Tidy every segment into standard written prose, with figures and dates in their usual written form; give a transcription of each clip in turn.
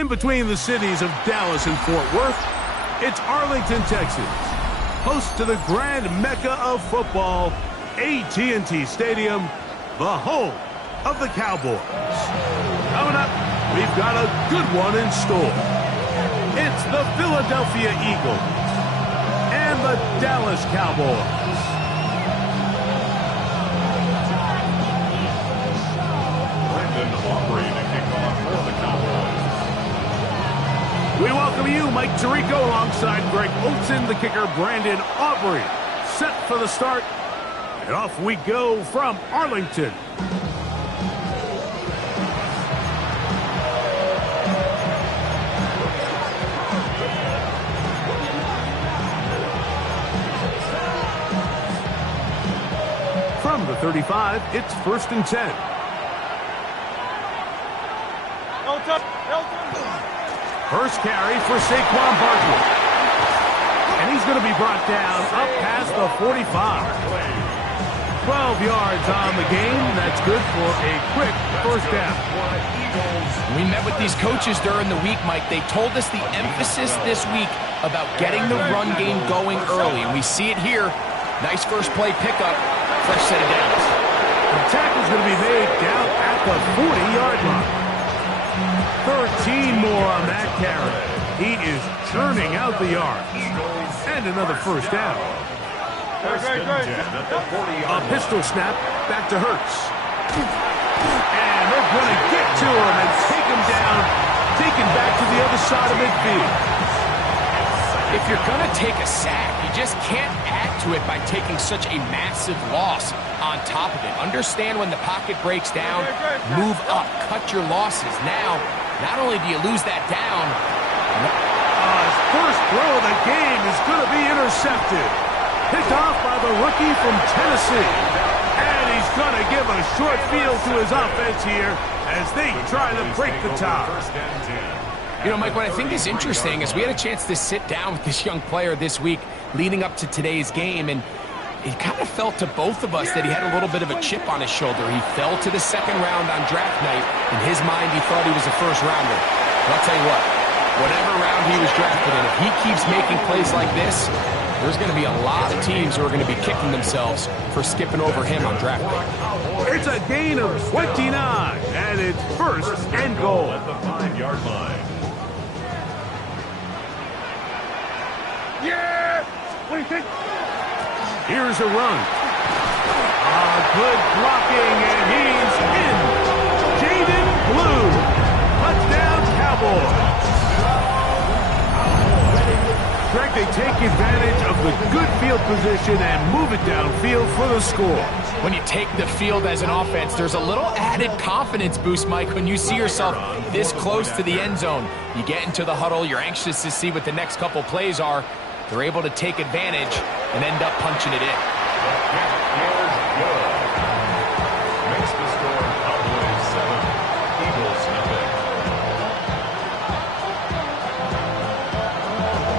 In between the cities of Dallas and Fort Worth, it's Arlington, Texas, host to the grand mecca of football, AT&T Stadium, the home of the Cowboys. Coming up, we've got a good one in store. It's the Philadelphia Eagles and the Dallas Cowboys. We welcome you, Mike Tirico, alongside Greg Olsen, the kicker, Brandon Aubrey. Set for the start, and off we go from Arlington. From the 35, it's 1st and 10. First carry for Saquon Barkley. And he's going to be brought down up past the 45. 12 yards on the game. That's good for a quick first down. We met with these coaches during the week, Mike. They told us the emphasis this week about getting the run game going early. And we see it here. Nice first play pickup. Fresh set of downs. The tackle's going to be made down at the 40-yard line. 13 more on that carry. He is churning out the yards. And another first down. A pistol snap back to Hurts. And they're going to get to him and take him down, taken back to the other side of midfield. If you're going to take a sack, you just can't add to it by taking such a massive loss on top of it. Understand when the pocket breaks down, move up, cut your losses. Now, not only do you lose that down, his first throw of the game is going to be intercepted. Picked off by the rookie from Tennessee. And he's going to give a short field to his offense here as they try to break the tie. You know, Mike, what I think is interesting is we had a chance to sit down with this young player this week leading up to today's game, and it kind of felt to both of us that he had a little bit of a chip on his shoulder. He fell to the second round on draft night. In his mind, he thought he was a first rounder. But I'll tell you what, whatever round he was drafted in, if he keeps making plays like this, there's going to be a lot of teams who are going to be kicking themselves for skipping over him on draft night. It's a gain of 29, and it's 1st and goal. At the 5-yard line. Yeah! What do you think? Here's a run. Good blocking, and he's in. Jaden Blue. Touchdown, Cowboys. Greg, they take advantage of the good field position and move it downfield for the score. When you take the field as an offense, there's a little added confidence boost, Mike, when you see yourself this close to the end zone. You get into the huddle, you're anxious to see what the next couple plays are. They're able to take advantage and end up punching it in. Makes the score Cowboys 7, Eagles nothing.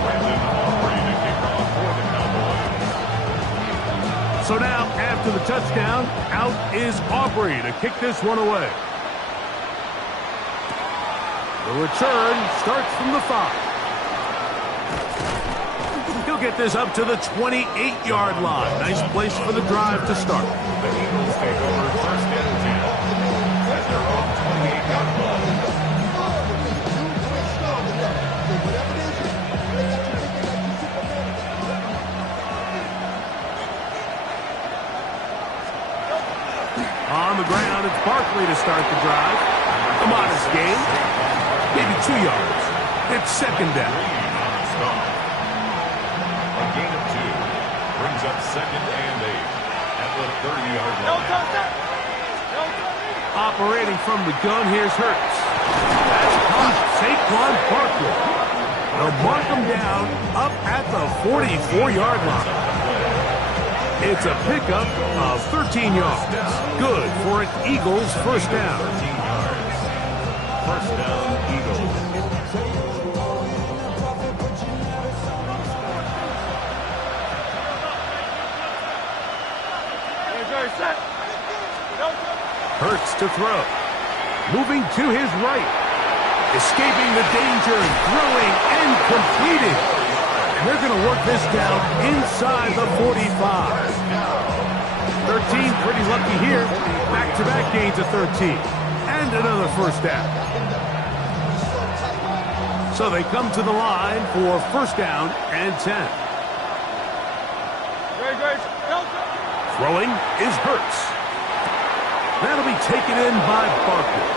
Brandon Aubrey to kick off for the Cowboys. So now, after the touchdown, out is Aubrey to kick this one away. The return starts from the 5. He'll get this up to the 28-yard line. Nice place for the drive to start. The Eagles take over 1st and 10 at their own 28-yard line. On the ground, it's Barkley to start the drive. A modest gain, maybe 2 yards. It's 2nd down. Gain of 2 brings up 2nd and 8 at the 30-yard line. Operating from the gun, here's Hurts. That's caught. Saquon Barkley. They'll mark him down up at the 44-yard line. It's a pickup of 13 yards. Good for an Eagles first down. 13 yards. First down, Eagles. Hurts to throw. Moving to his right. Escaping the danger, throwing, and completing. And they're going to work this down inside the 45. 13, pretty lucky here. Back-to-back gains of 13. And another first down. So they come to the line for first down and 10. Throwing is Hurts. That'll be taken in by Barkley.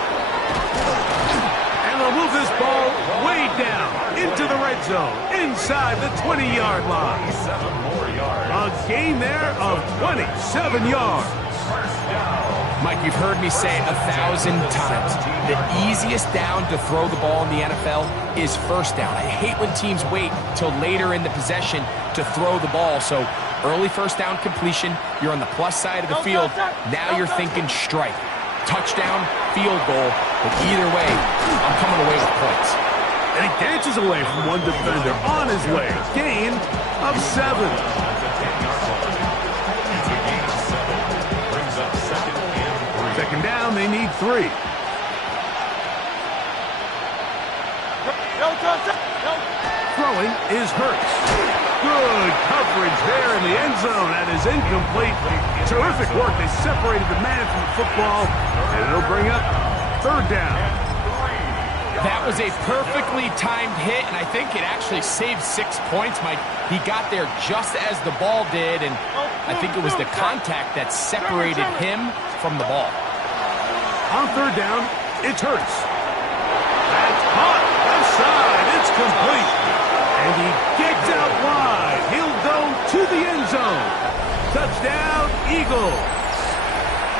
And they'll move this ball way down into the red zone, inside the 20-yard line. 7 more yards. A gain there of 27 yards. Mike, you've heard me say it 1,000 times. The easiest down to throw the ball in the NFL is first down. I hate when teams wait till later in the possession to throw the ball. So early first down completion, you're on the plus side of the field. Now you're thinking strike. Touchdown, field goal. But either way, I'm coming away with points. And he dances away from one defender on his way. Gain of 7. Second down, they need 3. Throwing is Hurts. Good coverage there in the end zone. That is incomplete. Terrific work. They separated the man from the football, and it'll bring up third down. That was a perfectly timed hit, and I think it actually saved 6 points, Mike. He got there just as the ball did, and I think it was the contact that separated him from the ball. On third down, it's Hurts. That's caught. Left side. It's complete. And he gets out wide. He'll go to the end zone. Touchdown, Eagles.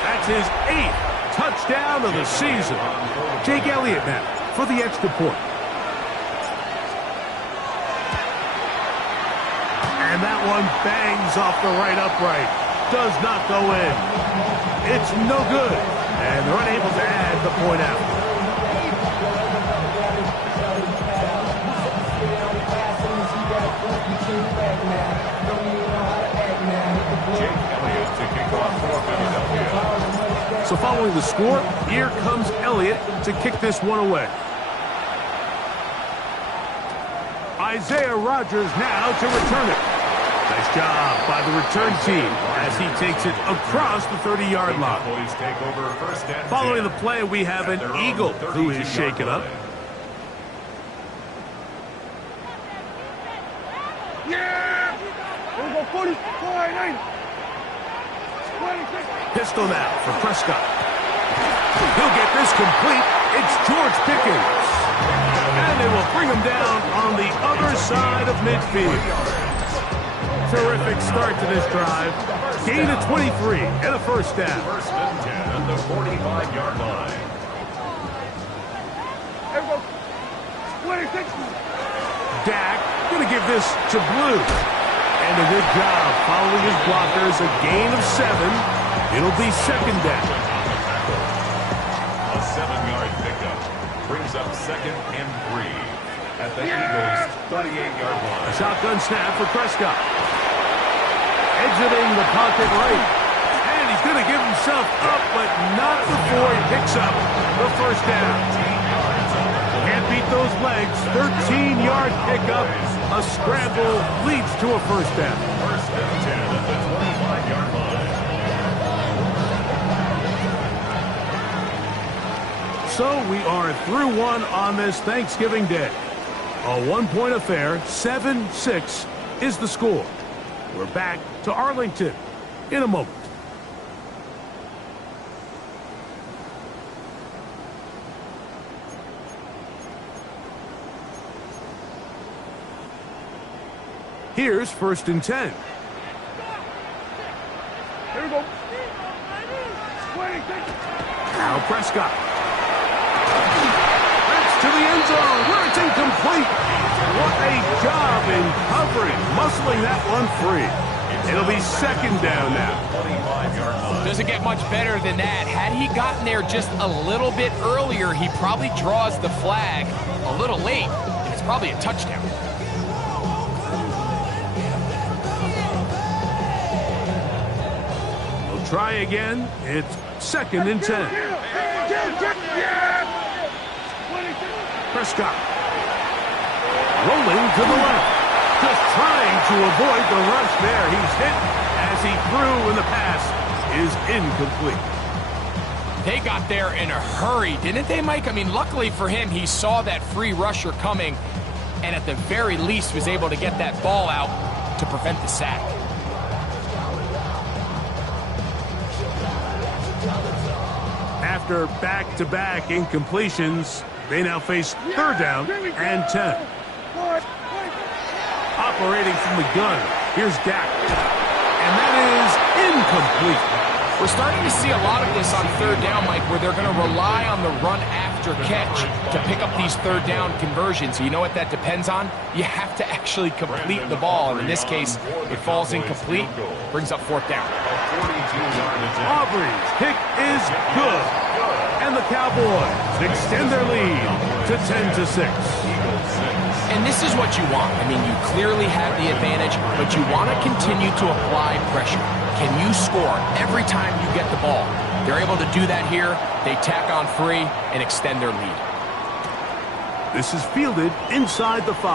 That's his 8th touchdown of the season. Jake Elliott now for the extra point. And that one bangs off the right upright. Does not go in. It's no good. And they're unable to add the point after. Jake Elliott to kick off for Philadelphia. So following the score, here comes Elliott to kick this one away. Isaiah Rodgers now to return it. Nice job by the return team as he takes it across the 30-yard line. Take over first and Following 10. the play, we have an Eagle who is shaken up. Pistol now for Prescott. He'll get this complete. It's George Pickens. And they will bring him down on the other side of midfield. Terrific start to this drive. Gain of 23 and a first down. First and 10 at the 45-yard line. Dak going to give this to Blue. And a good job following his blockers. A gain of 7. It'll be second down. A 7-yard pickup brings up second and 3 at the Eagles' 38-yard line. Shotgun snap for Prescott. Exiting the pocket right. And he's going to give himself up, but not before he picks up the first down. Can't beat those legs. 13-yard pickup. A scramble leads to a first down. First and 10 at the 25-yard line. So we are through one on this Thanksgiving Day. A one-point affair, 7-6 is the score. We're back to Arlington in a moment. Here's first and 10. Here we go. Now Prescott. That's to the end zone where it's incomplete. What a job in covering, muscling that one free. It'll be second down now. 25-yard line. Doesn't get much better than that. Had he gotten there just a little bit earlier, he probably draws the flag a little late. And it's probably a touchdown. We'll try again. It's second and 10. Prescott. Rolling to the left. Just trying to avoid the rush there. He's hit as he threw, and the pass is incomplete. They got there in a hurry, didn't they, Mike? I mean, luckily for him, he saw that free rusher coming, and at the very least was able to get that ball out to prevent the sack. After back-to-back incompletions, they now face third down and 10. Operating from the gun, here's Dak. And that is incomplete. We're starting to see a lot of this on third down, Mike, where they're going to rely on the run after catch to pick up these third down conversions. So you know what that depends on? You have to actually complete the ball. And in this case, it falls incomplete, brings up fourth down. Aubrey's kick is good. And the Cowboys extend their lead to 10-6. And this is what you want. I mean, you clearly have the advantage, but you want to continue to apply pressure. Can you score every time you get the ball? They're able to do that here. They tack on free and extend their lead. This is fielded inside the 5.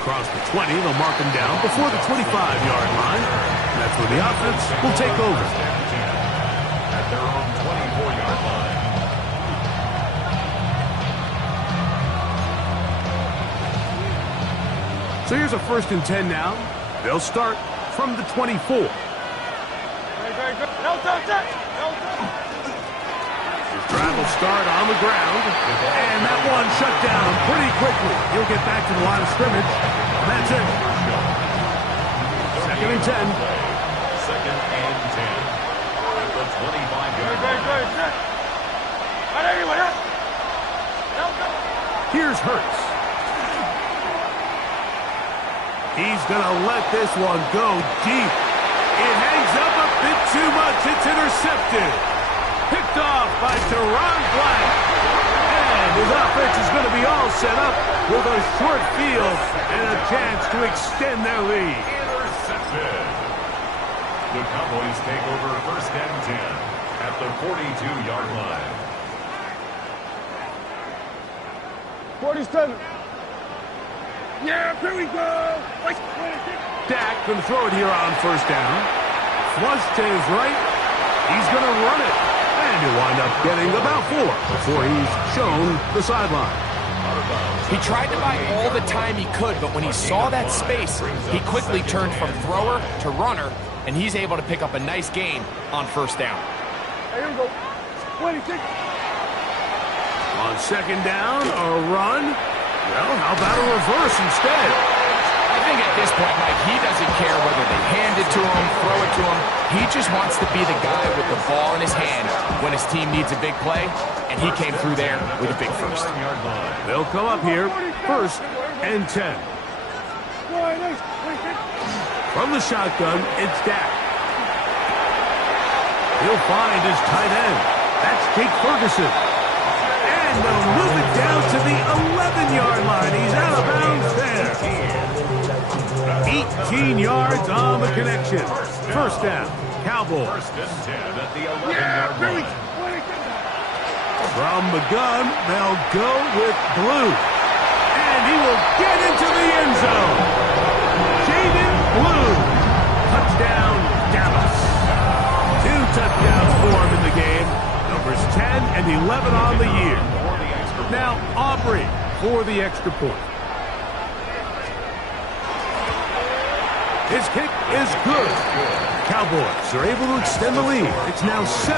Across the 20, they'll mark him down before the 25-yard line. And that's where the offense will take over. At their own 24-yard line. So here's a 1st and 10 now. They'll start from the 24. His drive will start on the ground, and that one shut down pretty quickly. He'll get back to the line of scrimmage. That's it. 2nd and 10. 2nd and 10. At the 25-yard line. Here's Hurts. He's going to let this one go deep. It hangs up a bit too much. It's intercepted. Picked off by Teron Black. And his offense is going to be all set up with a short field and a chance to extend their lead. Intercepted. The Cowboys take over 1st and 10 at the 42-yard line. 47. Yeah, here we go. Dak going to throw it here on 1st down. Flush to his right. He's going to run it. And he'll wind up getting about 4 before he's shown the sideline. He tried to buy all the time he could, but when he saw that space, he quickly turned from thrower to runner, and he's able to pick up a nice gain on 1st down. Here we go. 26. On 2nd down, a run. Well, how about a reverse instead? I think at this point, Mike, he doesn't care whether they hand it to him, throw it to him. He just wants to be the guy with the ball in his hand when his team needs a big play, and he came through there with a big first. They'll come up here, 1st and 10. From the shotgun, it's Dak. He'll find his tight end. That's Jake Ferguson. And they'll move it down to the 11-yard line. He's out of bounds there. 18 yards on the connection. 1st down, Cowboys. 1st and 10 at the 11-yard line. From the gun, they'll go with Blue. And he will get into the end zone. Jaden Blue. Touchdown, Dallas. 2 touchdowns for him in the game. Numbers 10 and 11 on the year. Now Aubrey for the extra point. His kick is good. Cowboys are able to extend the lead. It's now 17-6.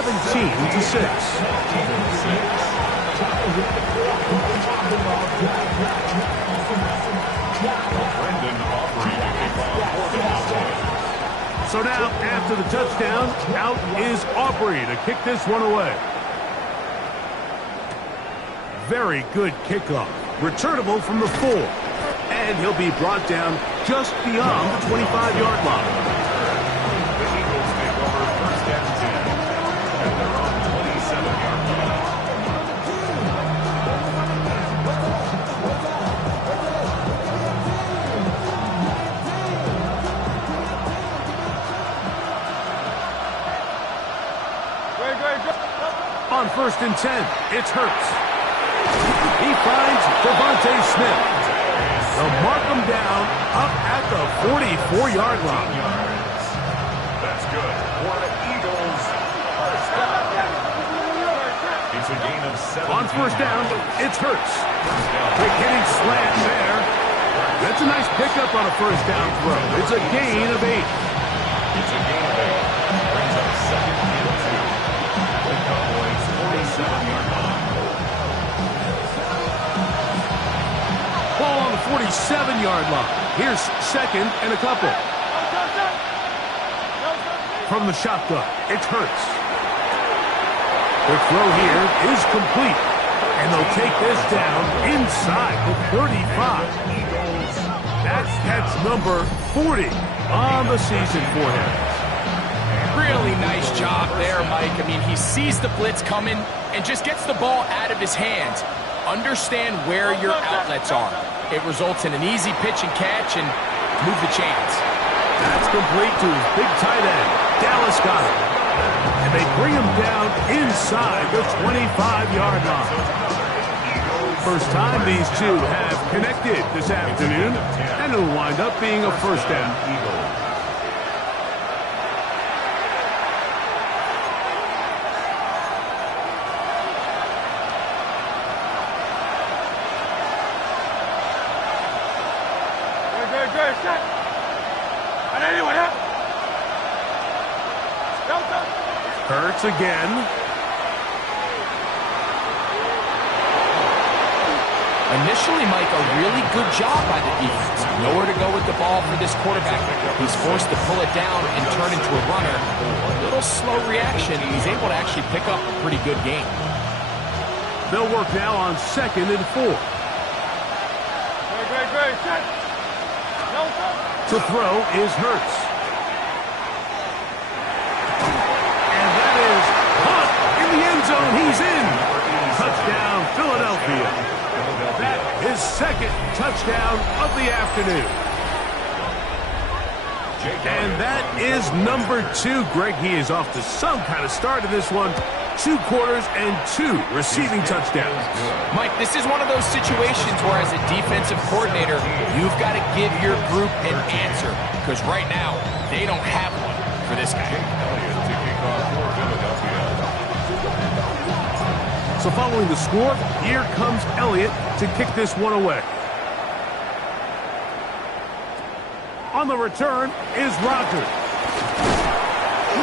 So now, after the touchdown, out is Aubrey to kick this one away. Very good kickoff. Returnable from the 4. And he'll be brought down just beyond the 25-yard line. The Eagles take over 1st and 10 at their own 27-yard line. On 1st and 10, it's Hurts. He finds Devontae Smith. They'll mark him down up at the 44-yard line. That's good for the Eagles. First down. It's a gain of 7. On first down, it's Hurts. Quick hitting slant there. That's a nice pickup on a first down throw. It's a gain of 8. It's a gain of 8. Brings up second and 2. The Cowboys 47-yard line. Ball on the 47-yard line. Here's second and a couple. From the shotgun, it's Hurts. The throw here is complete. And they'll take this down inside the 35. That's number 40 on the season for him. Really nice job there, Mike. I mean, he sees the blitz coming and just gets the ball out of his hands. Understand where your outlets are. It results in an easy pitch and catch and move the chains. That's complete to his big tight end. Dallas got it. And they bring him down inside the 25-yard line. First time these two have connected this afternoon, and it'll wind up being a first down. Good, set. And anyway, Hurts again. Initially, Mike, a really good job by the defense. Nowhere to go with the ball for this quarterback. He's forced to pull it down and turn into a runner. A little slow reaction, and he's able to actually pick up a pretty good game. They'll work now on second and 4. Great, set. To throw is Hurts. And that is caught in the end zone. He's in. Touchdown, Philadelphia. That is second touchdown of the afternoon. And that is number 2. Greg, he is off to some kind of start in this one. 2 quarters and 2 receiving touchdowns. Mike, this is one of those situations where as a defensive coordinator, you've got to give your group an answer. Because right now, they don't have one for this guy. So following the score, here comes Elliott to kick this one away. On the return is Rodgers. A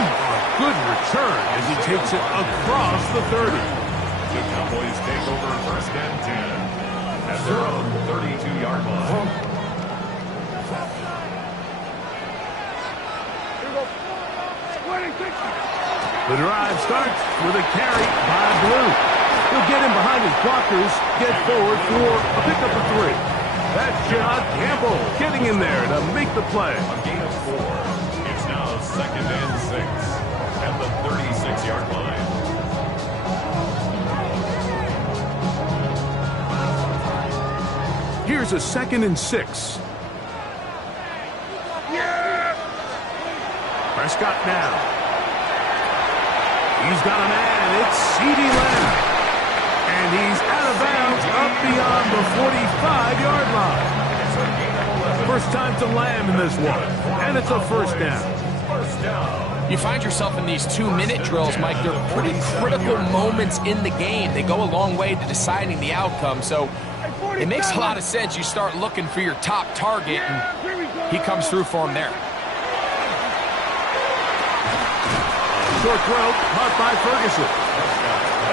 good return as he takes it across the 30. The Cowboys take over first and 10 at their own 32-yard line. The drive starts with a carry by Blue. He'll get in behind his blockers, get forward for a pickup of 3. That's John Campbell getting in there to make the play. A gain of 4. It's now second and 6 at the 36-yard line. Here's a second and 6. Prescott now. He's got a man. It's CeeDee Lamb. And he's out of bounds up beyond the 45-yard line. First time to Lamb in this one. And it's a first down. You find yourself in these 2-minute drills, Mike. They're pretty critical moments in the game. They go a long way to deciding the outcome. So it makes a lot of sense. You start looking for your top target, and he comes through for him there. Short throw, caught by Ferguson. A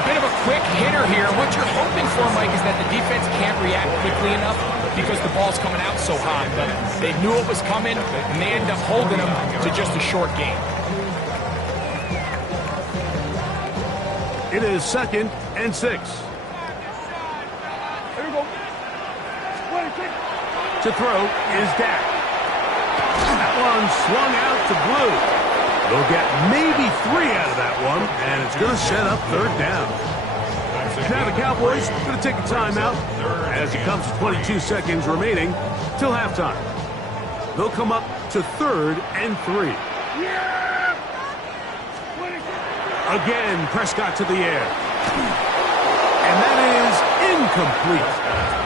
bit of a quick hitter here. What you're hoping for, Mike, is that the defense can't react quickly enough because the ball's coming out so hot. But they knew it was coming, and they end up holding them to just a short game. It is second and 6. Here we go. To throw is Dak. That one swung out to Blue. They'll get maybe 3 out of that one, and it's going to set up third down. Now the Cowboys are going to take a timeout as it comes to 22 seconds remaining till halftime. They'll come up to third and 3. Again, Prescott to the air. And that is incomplete.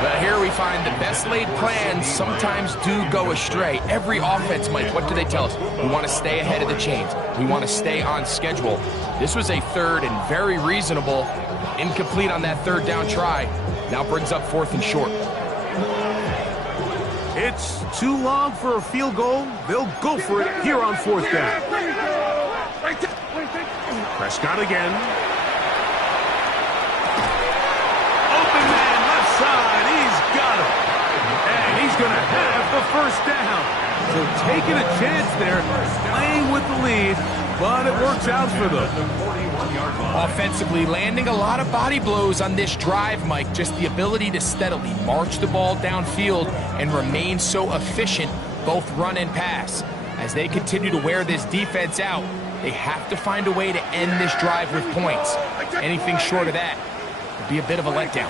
But here we find the best laid plans sometimes do go astray. Every offense, Mike, what do they tell us? We want to stay ahead of the chains. We want to stay on schedule. This was a third and very reasonable. Incomplete on that third down try. Now brings up 4th and short. It's too long for a field goal. They'll go for it here on 4th down. Prescott again. Open man left side. He's got him. And he's going to have the first down. So taking a chance there, playing with the lead, but it works out for them. Offensively, landing a lot of body blows on this drive, Mike. Just the ability to steadily march the ball downfield and remain so efficient, both run and pass. As they continue to wear this defense out, they have to find a way to end this drive with points. Anything short of that would be a bit of a letdown.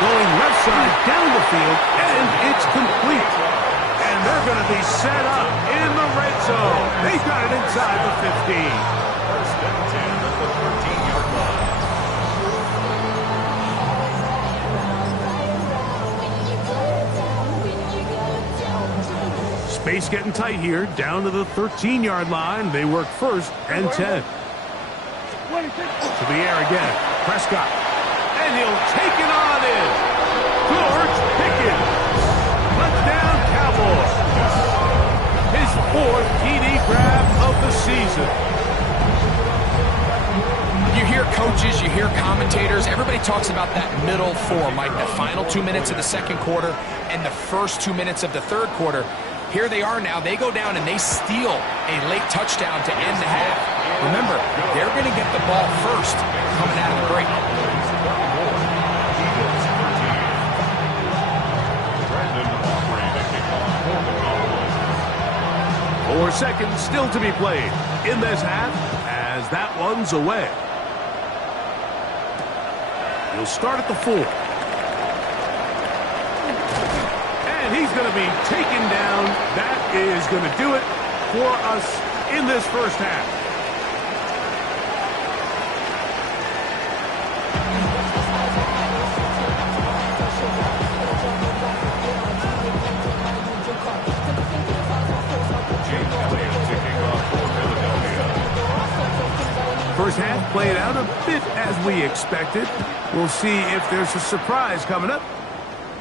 Going left side down the field, and it's complete. And they're going to be set up in the red zone. They've got it inside the 15. First and 10 at the 13-yard line. Space getting tight here, down to the 13-yard line. They work 1st and 10. To the air again. Prescott. And he'll take it on in. George Pickens. Touchdown, Cowboys. His 4th TD grab of the season. You hear coaches, you hear commentators, everybody talks about that middle 4, Mike, the final 2 minutes of the second quarter and the first 2 minutes of the third quarter. Here they are now. They go down and they steal a late touchdown to end the half. Remember, they're going to get the ball first coming out of the break. Brandon Aubrey to kick off for the Cowboys. 4 seconds still to be played in this half as that one's away. He'll start at the 4. And he's going to be taken down. That is going to do it for us in this first half. Jake Elliott to kick off for Philadelphia. First half played out a bit as we expected. We'll see if there's a surprise coming up.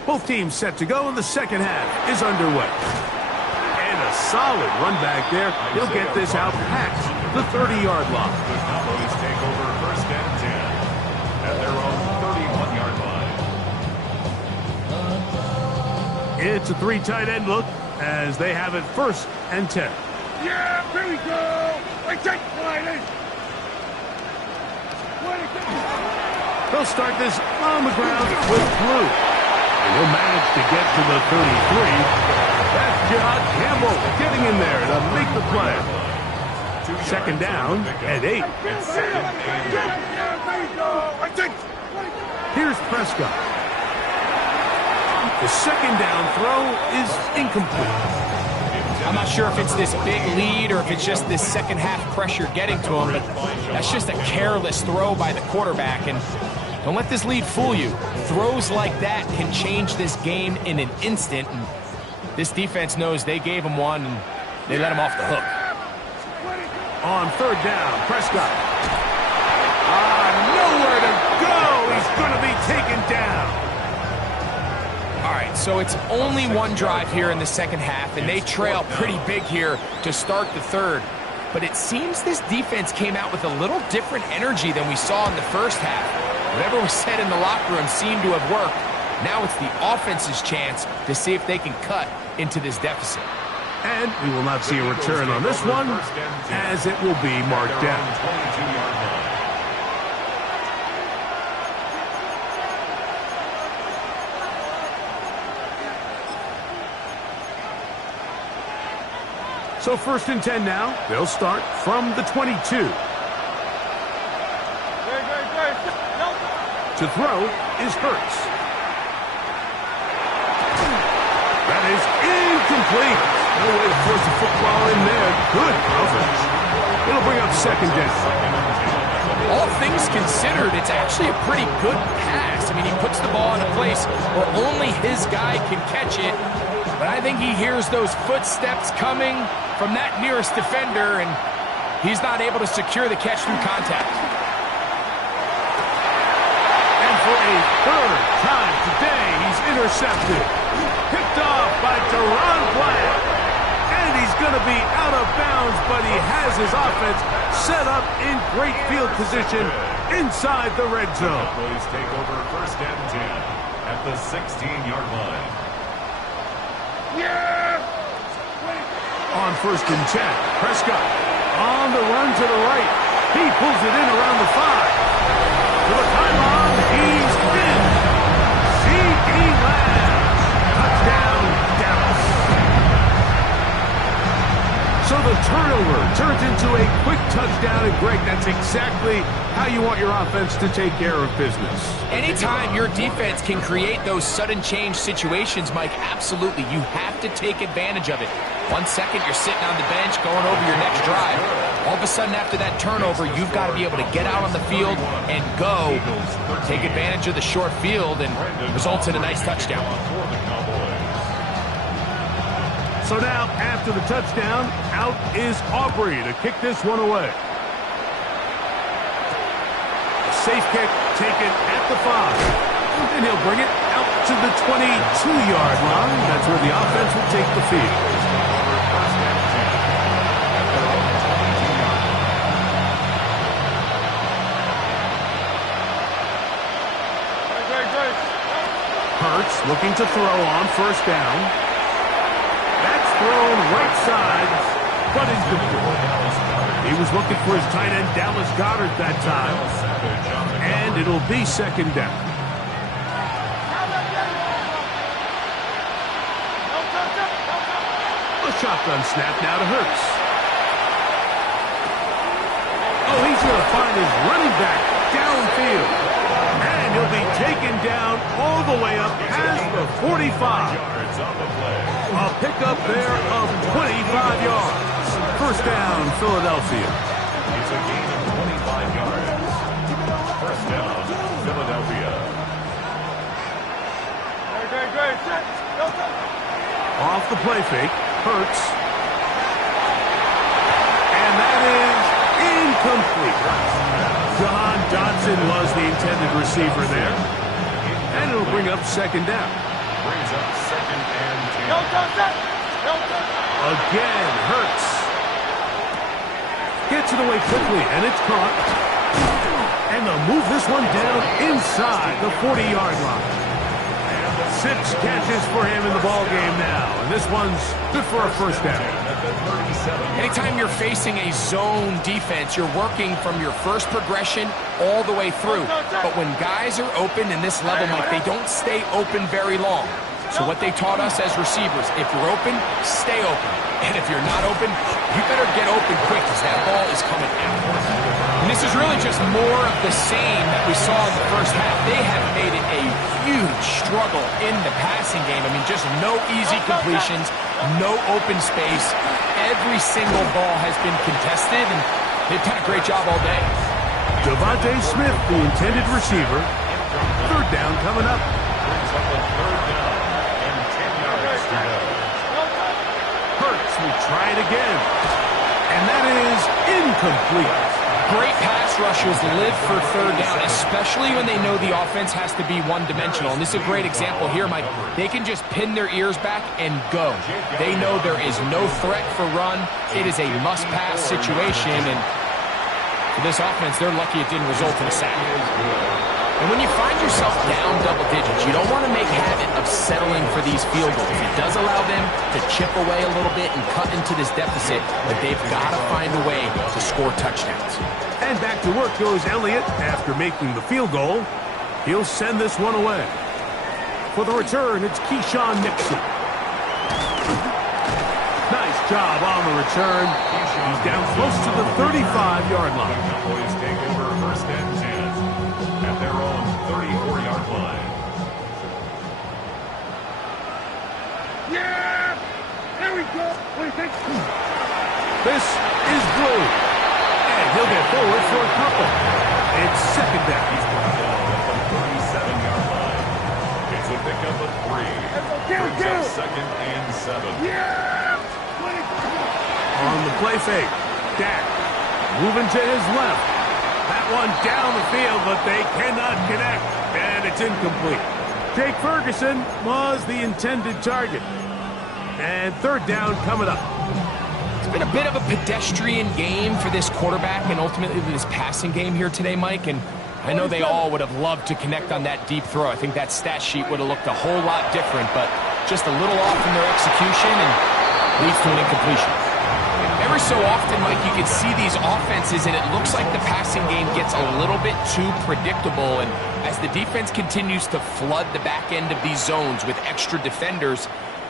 Both teams set to go, and the second half is underway. And a solid run back there. He'll get this out past the 30-yard line. The Cowboys take over 1st and 10 at their own 31-yard line. It's a 3 tight end look as they have it 1st and 10. Yeah, here we go. They'll start this on the ground with Blue. And he'll manage to get to the 33. That's John Campbell getting in there to make the play. 2nd down and 8. Here's Prescott. The 2nd down throw is incomplete. I'm not sure if it's this big lead or if it's just this second half pressure getting to him, but that's just a careless throw by the quarterback. And don't let this lead fool you. Throws like that can change this game in an instant. And this defense knows they gave him one and they let him off the hook. On 3rd down, Prescott. Nowhere to go. He's going to be taken down. All right, so it's only one drive here in the second half, and they trail pretty big here to start the third. But it seems this defense came out with a little different energy than we saw in the first half. Whatever was said in the locker room seemed to have worked. Now it's the offense's chance to see if they can cut into this deficit. And we will not see a return on this one, as it will be marked down. 22-yard line. So 1st and 10 now. They'll start from the 22. To throw is Hurts. That is incomplete. No way to force the football in there. Good coverage. It'll bring up 2nd down. all things considered, it's actually a pretty good pass. I mean, he puts the ball in a place where only his guy can catch it. But I think he hears those footsteps coming from that nearest defender, and he's not able to secure the catch through contact. And for a third time today, he's intercepted. Picked off by Deron Bland. And he's going to be out of bounds, but he has his offense set up in great field position inside the red zone. Cowboys take over first and 10 at the 16-yard line. Yeah! On first and 10, Prescott on the run to the right. He pulls it in around the 5. To the pylon, he's in. C.D. Lamb. Touchdown, Dallas. So the turnover turns into a quick touchdown, and Greg, that's exactly how you want your offense to take care of business. Anytime your defense can create those sudden change situations, Mike, absolutely, you have to take advantage of it. 1 second, you're sitting on the bench going over your next drive. All of a sudden, after that turnover, you've got to be able to get out on the field and go. Take advantage of the short field and results in a nice touchdown. So now, after the touchdown, out is Aubrey to kick this one away. A safe kick taken at the 5. And he'll bring it out to the 22-yard line. That's where the offense will take the field. Hurts looking to throw on first down. That's thrown right side, but incomplete. He was looking for his tight end, Dallas Goedert, that time. And it'll be second down. A shotgun snap now to Hurts. Oh, he's going to find his running back downfield. And he'll be taken down all the way up past the 45. A pickup there of 25 yards. First down, Philadelphia. It's a gain of 25 yards. First down, Philadelphia. Off the play fake, Hurts. And that is incomplete. John Dodson was the intended receiver there. And it'll bring up second down. Brings up second and 10. Again, Hurts. Gets it away quickly, and it's caught. And they'll move this one down inside the 40-yard line. 6 catches for him in the ballgame now. And this one's good for a first down. Anytime you're facing a zone defense, you're working from your first progression all the way through. But when guys are open in this level, Mike, they don't stay open very long. So what they taught us as receivers, if you're open, stay open. And if you're not open, you better get open quick because that ball is coming out. And this is really just more of the same that we saw in the first half. They have made it a huge struggle in the passing game. I mean, just no easy completions, no open space. Every single ball has been contested, and they've done a great job all day. Devontae Smith, the intended receiver. Third down coming up. Brings up a third down and 10 yards to go. Hurts will try it again. And that is incomplete. Great pass rushers live for third down, especially when they know the offense has to be one-dimensional. And this is a great example here, Mike. They can just pin their ears back and go. They know there is no threat for run. It is a must-pass situation, and for this offense, they're lucky it didn't result in a sack. And when you find yourself down double digits, you don't want to make habit of settling for these field goals. It does allow them to chip away a little bit and cut into this deficit, but they've got to find a way to score touchdowns. And back to work goes Elliott after making the field goal. He'll send this one away. For the return, it's Keyshawn Nixon. Nice job on the return. He's down close to the 35-yard line. The Cowboys take over first and 10 at their own 34-yard line. Yeah! There we go. What do you think? This is Blue. And he'll get forward for a couple. It's second down. He's brought down at the 37-yard line. It's a pickup of 3. Brings up second and 7. On the play fake, Dak moving to his left. That one down the field, but they cannot connect, and it's incomplete. Jake Ferguson was the intended target. And third down coming up. It's been a bit of a pedestrian game for this quarterback and ultimately this passing game here today, Mike. And I know they all would have loved to connect on that deep throw. I think that stat sheet would have looked a whole lot different, but just a little off in their execution and leads to an incompletion. Every so often, Mike, you can see these offenses, and it looks like the passing game gets a little bit too predictable. And as the defense continues to flood the back end of these zones with extra defenders,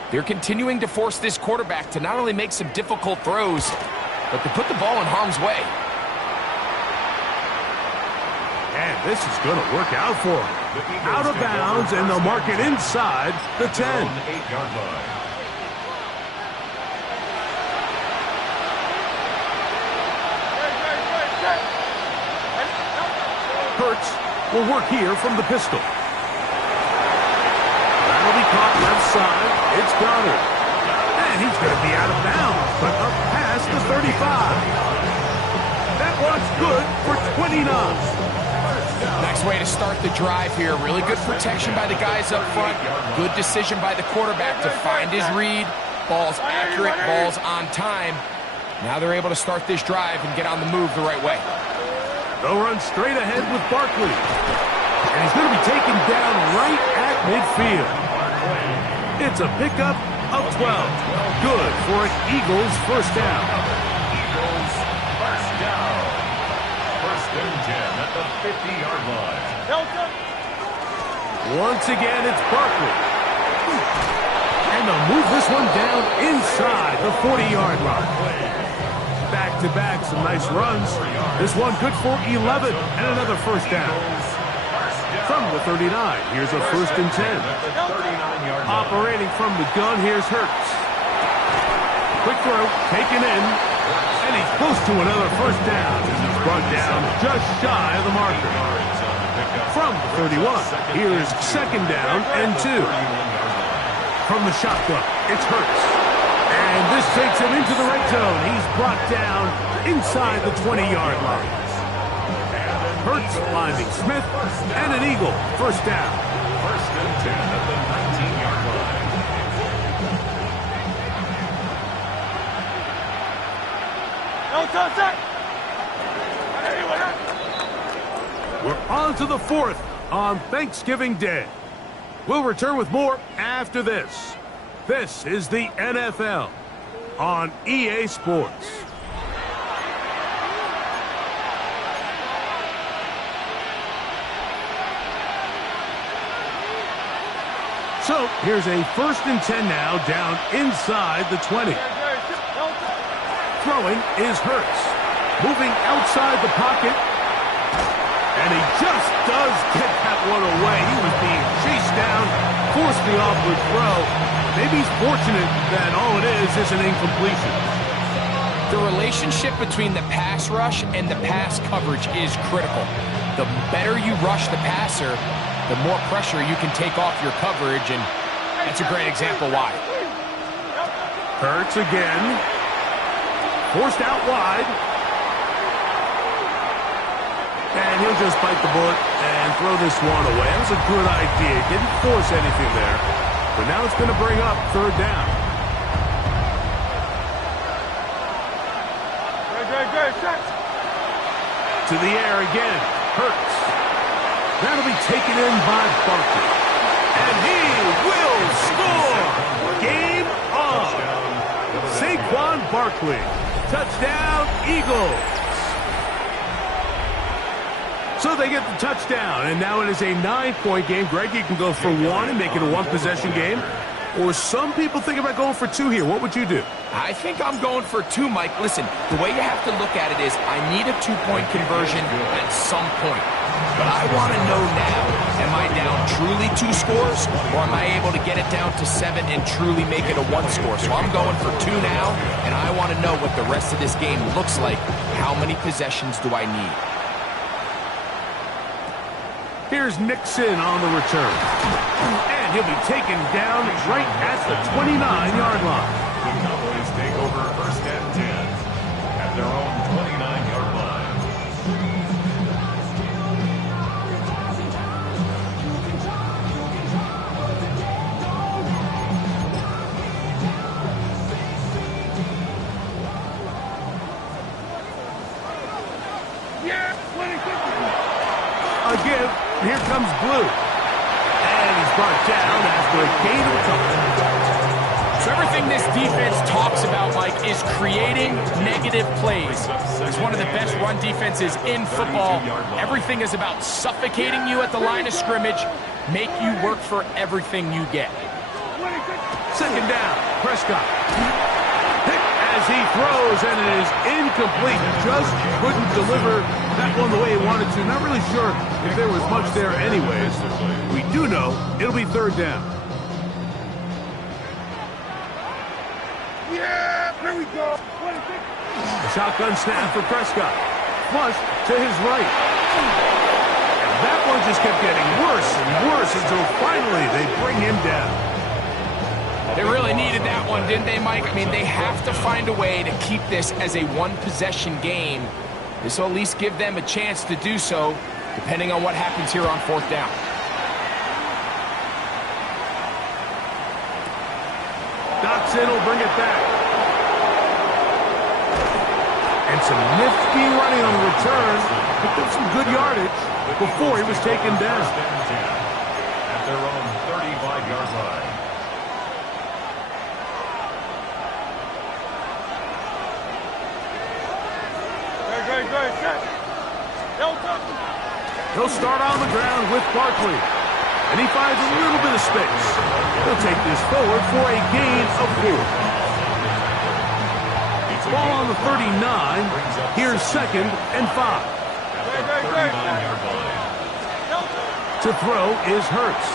they're continuing to force this quarterback to not only make some difficult throws, but to put the ball in harm's way. And this is going to work out for him. Out of bounds, and they'll mark it inside the 10. 8-yard line. Hurts will work here from the pistol. That'll be caught left side. It's Goddard. And he's going to be out of bounds, but up past the 35. That one's good for 29. Nice way to start the drive here. Really good protection by the guys up front. Good decision by the quarterback to find his read. Ball's accurate, ball's on time. Now they're able to start this drive and get on the move the right way. They'll run straight ahead with Barkley. And he's going to be taken down right at midfield. It's a pickup of 12. Good for an Eagles first down. Eagles first down. First and 10 at the 50-yard line. Once again, it's Barkley. And they'll move this one down inside the 40-yard line. Back-to-back, some nice runs. This one good for 11 and another first down. From the 39, here's a first and 10. Operating from the gun, here's Hurts. Quick throw, taken in, and he's close to another first down. He's brought down just shy of the marker. From the 31, here's second down and 2. From the shotgun, it's Hurts. And this takes him into the red zone. He's brought down inside the 20-yard line. Hurts finding Smith, and an Eagle first down. First and 10 at the 19-yard line. We're on to the fourth on Thanksgiving Day. We'll return with more after this. This is the NFL on EA Sports. So here's a first and 10 now down inside the 20. Throwing is Hurts. Moving outside the pocket. And he just does get that one away. He was being chased down, forced the awkward throw. Maybe he's fortunate that all it is an incompletion. The relationship between the pass rush and the pass coverage is critical. The better you rush the passer, the more pressure you can take off your coverage, and that's a great example why. Hurts again. Forced out wide. And he'll just bite the bullet and throw this one away. That was a good idea. Didn't force anything there. But now it's going to bring up third down. To the air again. Hurts. That'll be taken in by Barkley. And he will score! Game on! Saquon Barkley. Touchdown, Eagles. So they get the touchdown, and now it is a 9-point game. Greg, you can go for one and make it a one-possession game. Or some people think about going for two here. What would you do? I think I'm going for two, Mike. Listen, the way you have to look at it is I need a two-point conversion at some point. But I want to know now, am I down truly 2 scores, or am I able to get it down to 7 and truly make it a 1 score? So I'm going for 2 now, and I want to know what the rest of this game looks like. How many possessions do I need? Here's Nixon on the return. And he'll be taken down right at the 29-yard line. The Cowboys take over first and 10 at their own 29-yard line. A give. Here comes Blue. And he's brought down after a gain of a couple. So everything this defense talks about, Mike, is creating negative plays. It's one of the best run defenses in football. Everything is about suffocating you at the line of scrimmage, make you work for everything you get. Second down. Prescott. As he throws, and it is incomplete. Just couldn't deliver that one the way he wanted to. Not really sure if there was much there anyways. We do know it'll be third down. Yeah, here we go. A shotgun snap for Prescott. Flush to his right. And that one just kept getting worse and worse until finally they bring him down. They really needed that one, didn't they, Mike? I mean, they have to find a way to keep this as a one-possession game. This will at least give them a chance to do so, depending on what happens here on fourth down. Dotson will bring it back. And some nifty running on the return. Picked up some good yardage before he was taken down. At their own 35-yard line. He'll start on the ground with Barkley. And he finds a little bit of space. He'll take this forward for a gain of 4. Ball on the 39. Here's second and 5. To throw is Hurts.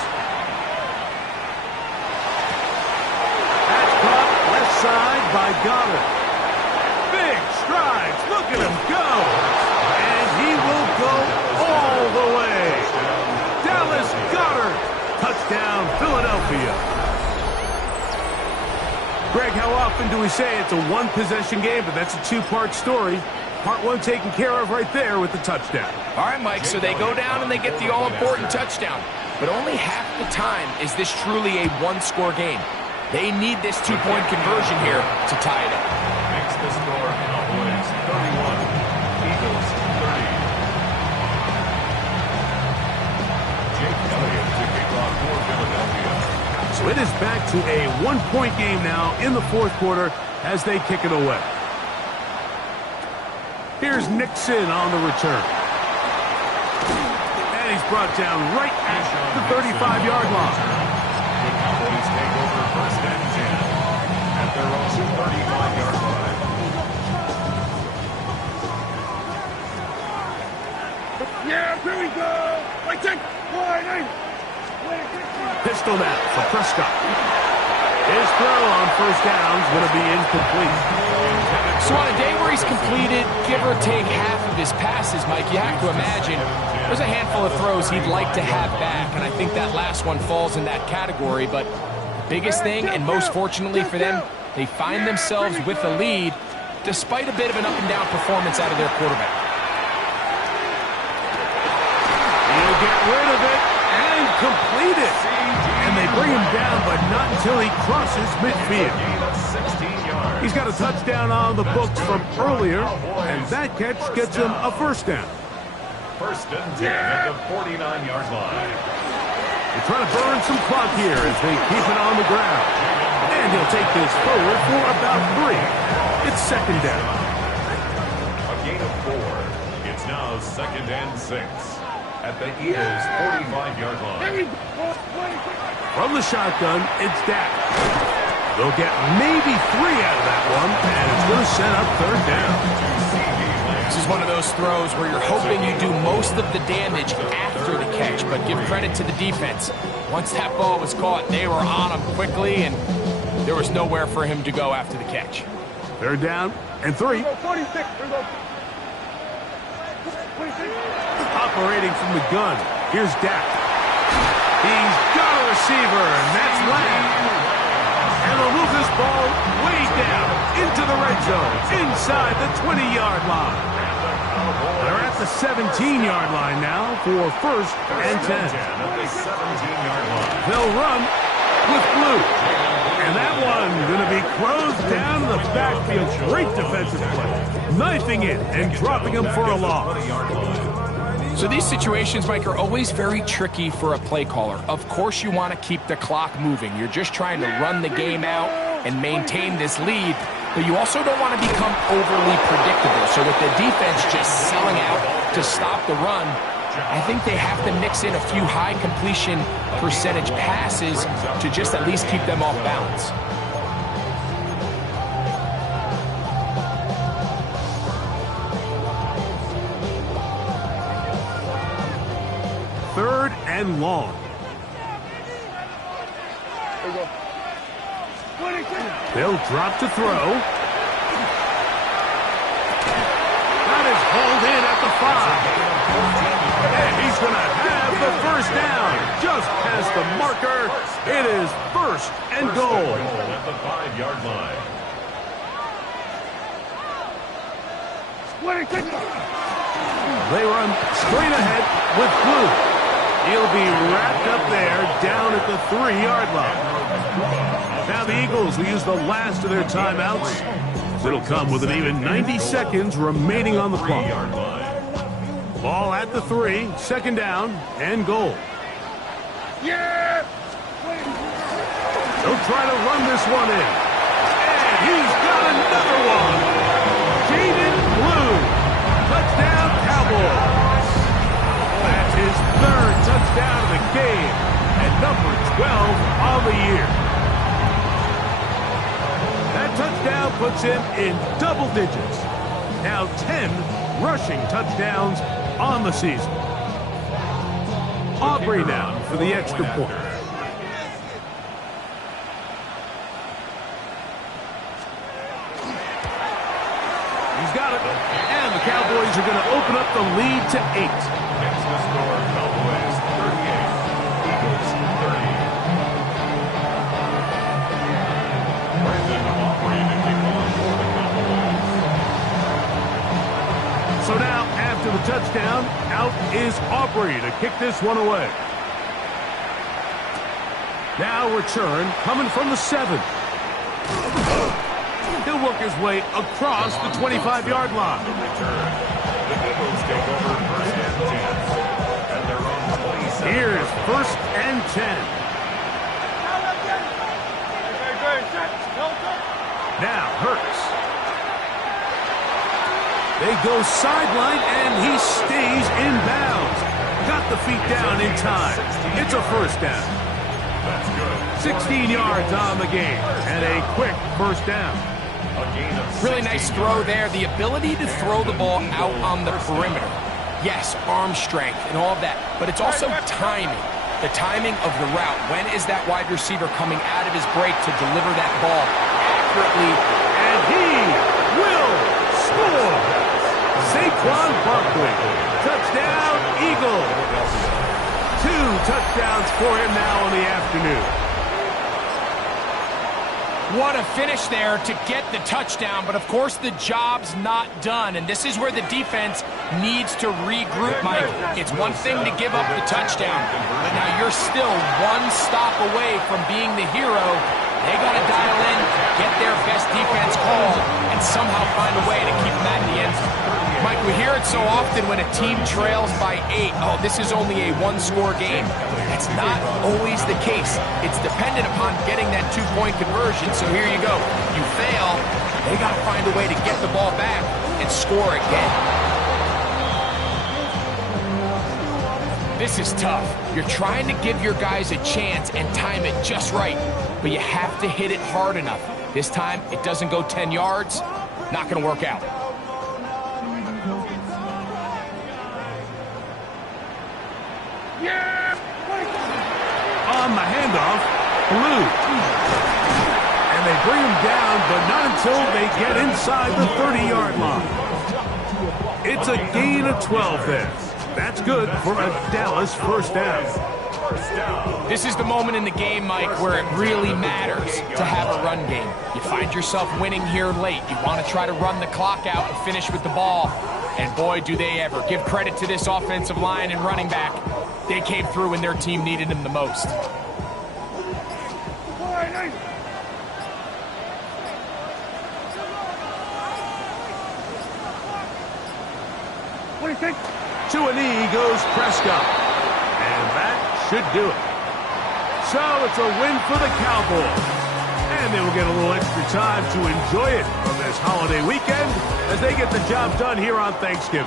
That's caught left side by Goddard. Big strides. Look at him go. And he will go all the way. Dallas Goedert. Touchdown, Philadelphia. Greg, how often do we say it's a one-possession game, but that's a two-part story? Part one taken care of right there with the touchdown. All right, Mike, so they go down and they get the all-important touchdown. But only half the time is this truly a one-score game. They need this two-point conversion here to tie it up. Makes the score Cowboys 31, Eagles 30. Jake Elliott to kick off for Philadelphia. So it is back to a one-point game now in the fourth quarter as they kick it away. Here's Nixon on the return. And he's brought down right at the 35-yard line. The Cowboys take over first and 10 at their own 35-yard line. Yeah, here we go. Right check. Pistol now for Prescott. His throw on first down is going to be incomplete. So on a day where he's completed, give or take half of his passes, Mike, you have to imagine there's a handful of throws he'd like to have back, and I think that last one falls in that category. But the biggest thing, and most fortunately for them, they find themselves with a lead despite a bit of an up-and-down performance out of their quarterback. He'll get rid of it and complete it. And they bring him down, but not until he crosses midfield. He's got a touchdown on the books from earlier, and that catch gets him a first down. First and 10 at the 49-yard line. They're trying to burn some clock here as they keep it on the ground. And he'll take this forward for about 3. It's second down. A gain of 4. It's now second and 6 at the Eagles' 45-yard line. From the shotgun, it's Dak. They'll get maybe 3 out of that one, and it's going to set up third down. This is one of those throws where you're hoping you do most of the damage after the catch, but give credit to the defense. Once that ball was caught, they were on him quickly, and there was nowhere for him to go after the catch. Third down and 3. Operating from the gun. Here's Dak. He's got a receiver, and that's Lamb. And they'll move this ball way down into the red zone, inside the 20-yard line. They're at the 17-yard line now for first and 10. They'll run with Blue. And that one going to be closed down in the backfield. Great defensive play. Knifing it and dropping him for a loss. So these situations, Mike, are always very tricky for a play caller. Of course you want to keep the clock moving. You're just trying to run the game out and maintain this lead, but you also don't want to become overly predictable. So with the defense just selling out to stop the run, I think they have to mix in a few high completion percentage passes to just at least keep them off balance. Third and long. They'll drop to throw. That is hauled in at the 5. And he's going to have the first down. Just past the marker. It is first and goal. At the 5-yard line. They run straight ahead with Blue. He'll be wrapped up there down at the 3-yard line. Now the Eagles will use the last of their timeouts. It'll come with an even 90 seconds remaining on the clock. Ball at the 3, second down and goal. Yeah! They'll try to run this one in. And he's got another one. Jaden Blue. Touchdown, Cowboys. That's his third touchdown of the game and number 12 on the year. That touchdown puts him in double digits. Now 10 rushing touchdowns on the season. Aubrey now for the extra point. He's got it. And the Cowboys are going to open up the lead to 8. Next to score, Cowboys 38, Eagles 30. Brandon Aubrey to kick off for the Cowboys. So now, after the touchdown, out is Aubrey to kick this one away. Now return coming from the 7. He'll work his way across the 25-yard line. Return. The Eagles take over first and 10 at their own 27. Here's first and 10. Now Hurts. They go sideline, and he stays in bounds. Got the feet down in time. It's a first down. That's good. 16 yards on the game, and a quick first down. A gain of Really nice throw there. The ability to throw the ball out on the perimeter. Yes, arm strength and all of that, but it's also timing. The timing of the route. When is that wide receiver coming out of his break to deliver that ball accurately? And he will score. Saquon Barkley. Touchdown, Eagles. 2 touchdowns for him now in the afternoon. What a finish there to get the touchdown, but of course the job's not done, and this is where the defense needs to regroup, Mike. It's one thing to give up the touchdown, but now you're still one stop away from being the hero. They got to dial in, get their best defense call, and somehow find a way to keep them at the end zone. Mike, we hear it so often when a team trails by 8. Oh, this is only a one-score game. That's not always the case. It's dependent upon getting that 2-point conversion, so here you go. You fail, they got to find a way to get the ball back and score again. This is tough. You're trying to give your guys a chance and time it just right, but you have to hit it hard enough. This time, it doesn't go 10 yards. Not going to work out. On the handoff, Blue. And they bring him down, but not until they get inside the 30-yard line. It's a gain of 12 there. That's good for a Dallas first down. This is the moment in the game, Mike, where it really matters to have a run game. You find yourself winning here late. You want to try to run the clock out and finish with the ball. And boy, do they ever. Give credit to this offensive line and running back. They came through when their team needed them the most. What do you think? To a knee goes Prescott. And that should do it. So it's a win for the Cowboys. And they will get a little extra time to enjoy it on this holiday weekend as they get the job done here on Thanksgiving.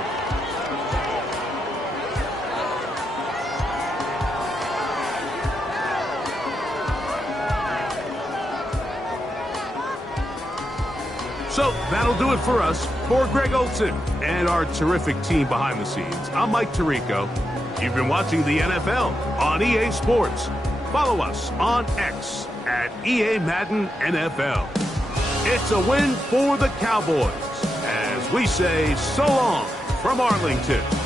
So that'll do it for us. For Greg Olsen and our terrific team behind the scenes, I'm Mike Tirico. You've been watching the NFL on EA Sports. Follow us on X at EA Madden NFL. It's a win for the Cowboys as we say so long from Arlington.